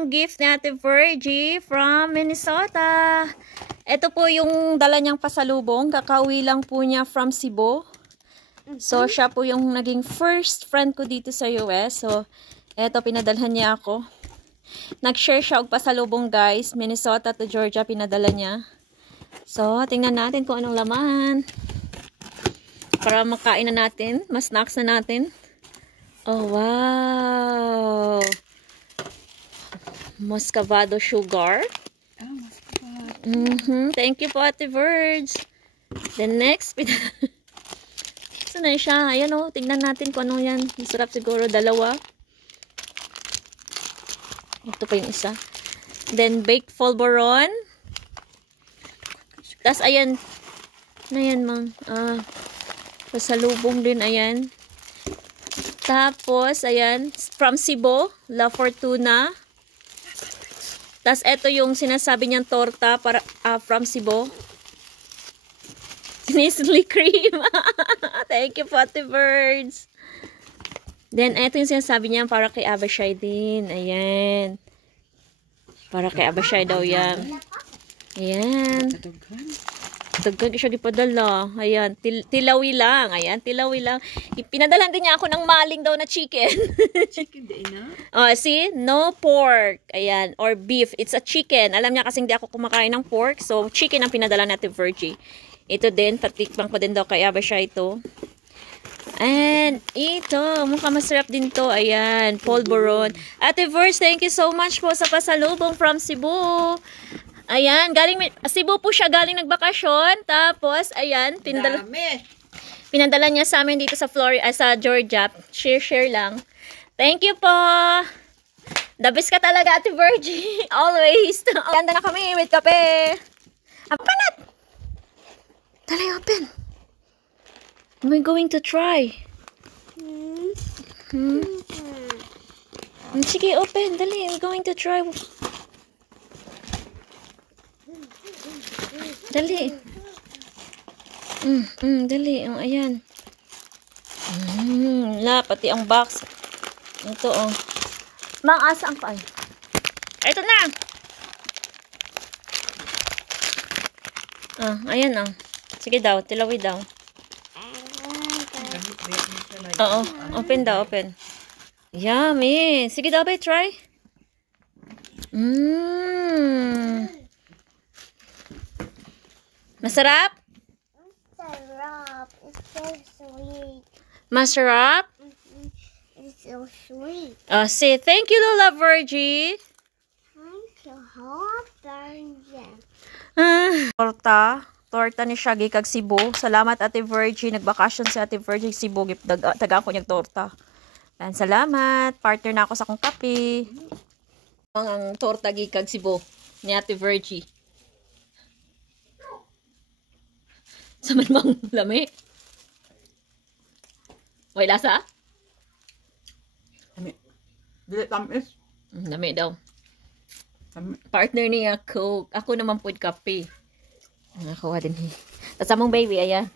Gift ni Ate Virgie from Minnesota. Ito po yung dala niyang pasalubong. Kakauwi lang po niya from Cebu. So, siya po yung naging first friend ko dito sa US. So, eto, pinadalhan niya ako. Nag-share siya og pasalubong, guys. Minnesota to Georgia, pinadala niya. So, tingnan natin kung anong laman. Para makain na natin. Mas snacks na natin. Oh, wow! Muscovado sugar. Oh, muscovado. Thank you po, Ate Verge. The next, saan na siya? Ayan o, tignan natin kung ano yan. Masarap siguro, dalawa. Ito pa yung isa. Then, baked polvoron. Tapos, ayan. Ano yan, mang? Pasalubong din, ayan. Tapos, ayan. From Cebu, La Fortuna. Tapos, ito yung sinasabi niyang torta para, from Cebu. Nestle cream. Thank you, Potty Birds. Then, ito yung sinasabi niya para kay Abashai din. Ayan. Para kay Abashai daw yan. Ayan. Dagdag siya gipadala. Ayan. Tilawi lang. Ayan. Tilawi lang. Pinadalan din niya ako ng maling daw na chicken. Chicken din na? Oh, see? No pork. Ayan. Or beef. It's a chicken. Alam niya kasing di ako kumakain ng pork. So, chicken ang pinadala natin, Virgie. Ito din. Patikbang ko din daw kay Abashai ito. And ito. Mukhang masarap din to. Ayan. Polvoron. Ate Virge, thank you so much po sa pasalubong from Cebu. Ayan, galing Cebu po siya, galing nagbakasyon. Tapos, ayan, pinadala niya sa amin dito sa Florida, sa Georgia. Share lang. Thank you po. The best ka talaga, Ate Virgie. Always. Ganda na kami with kape. Open it. Dali, open. We're going to try. Sige, open. Dali, we're going to try. Dali. Dali. Oh, ayan. Pati ang box. Ito, oh. Mang, asa ang paa? Ito na. Ayan, oh. Sige daw, tilawi daw. Oo, open daw, open. Yummy. Sige daw, try. Masarap? Masarap. It's so sweet. Masarap? It's so sweet. Say thank you, Lola Virgie. Thank you, Hot Virgin. Torta ni Shaggy kag Cebu. Salamat, Ate Virgie. Nagbakasyon si Ate Virgie Cebu. Taga ko niyang torta. And salamat. Partner na ako sa kong kape. Ang torta gikag Cebu ni Ate Virgie. Sa manmang lami. Way lasa? Lami. Dili tamis. Lami daw. Lami. Partner niya Coke. Ako naman po kape. Nakakuha din. Tapos among baby, ayan.